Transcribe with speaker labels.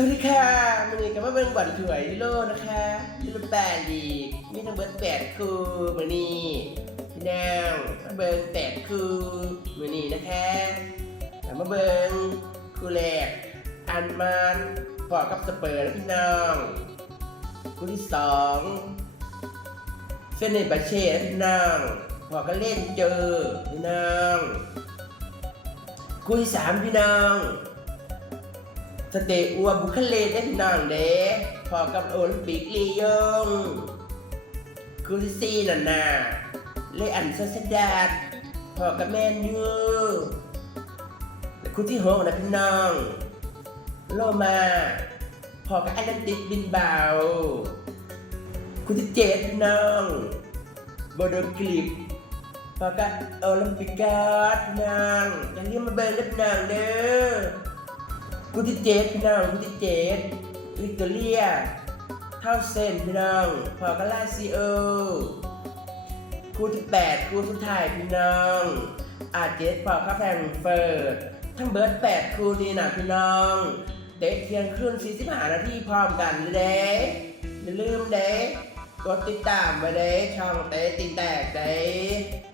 Speaker 1: วัสดีค่ะมันนี้ก็มาเป็นบัตรถวยยูโรนะคะยูโรแปดลีมีทั้งเบิร์ดแปดคือมือนี้พี่นางเบิร์ดแปดคือมือนี้นะคะแต่มาเบิร์คือแรกอันมันพอกับสเปอร์นะพี่น้องคู่ที่สองเฟเนบาเช่นะพี่น้องพอก็เล่นเจอพี่น้องคู่ที่สามพี่น้อง สเตอัวบุคเลได้พี่น้องเด้พอกับโอลิมปิกลียงคูที่สี่น่ะนะเลอันซัสดาดพอกับแมนยูและคู่ที่หกนะพี่น้อง โลมาพอกับแอตแลนติกบินเบาคู่ที่เจ็ดพี่น้องโบโดกลิปพอกับโอลิมปิกกาดพี่น้องอย่าลืมมาเบิร์นเล็บนางเด้อ คู่ที่เจ็ดพี่น้องคู่ที่เจ็ดวิกตอเรียเท่าเซนพี่น้องพอกาลาซิโอคู่ที่แปดคู่สุดท้ายพี่น้อง อาเจ็ดพอข้าแพงเฟิร์ดทั้งเบิร์ดแปดคู่นี้นะพี่น้องเตะเที่ยงคืนสี่สิบห้านาทีพร้อมกันเลยเด้อย่าลืมเด้กดติดตามไว้เด้ช่องเตะติงแตกเด้